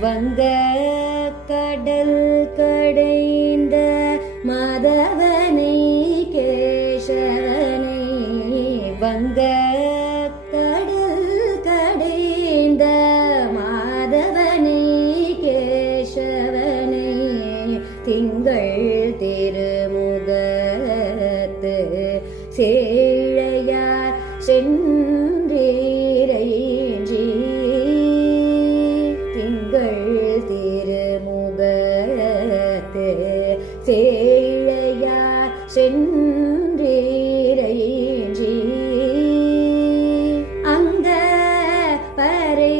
வங்க கடல் கடைந்த மாதவனை கேசவனை வங்க கடல் கடைந்த மாதவனை கேசவனை திங்கள் திருமுகத்து சேழையார் சென்றீரைஞ்சி திங்கள் திருமுகத்து சேழையார் சென்றீரைஞ்சி அங்க பறை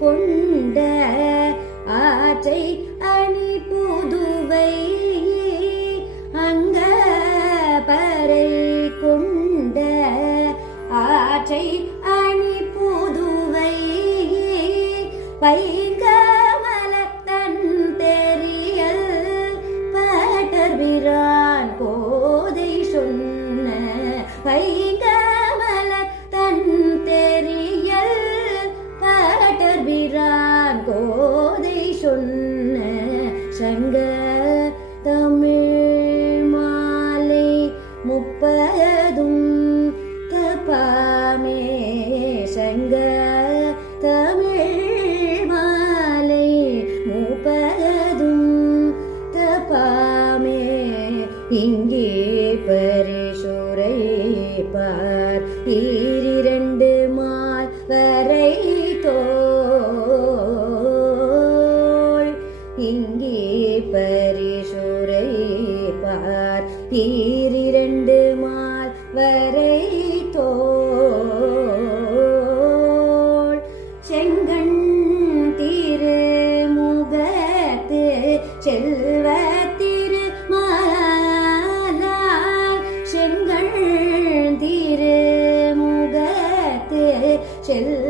கொண்ட ஆற்றை அணி புதுவை அங்க பறை கொண்ட ஆற்றை அணி புதுவை பைங்கமலத்தன் தெரியல் பட்டர்பிரான் போதை சொன்ன பைங்கமலத்தன் தெரியல் பட்டர்பிரான் போதை சொன்ன சங்க தமிழ் மாலை முப்பதும் தபாமே சங்க தமிழ் மாலை முப்பதும் தபாமே இங்கே பரிசுரை பார் ஈரிரண்டு மால் வரை தோள் இங்கே பரிசுரை பார் ஈரிரண்டு மால் வரை தோள் செங்கண் திருமுகத்து செல்வ திருமாலால் செங்கண் திருமுகத்து செல்வ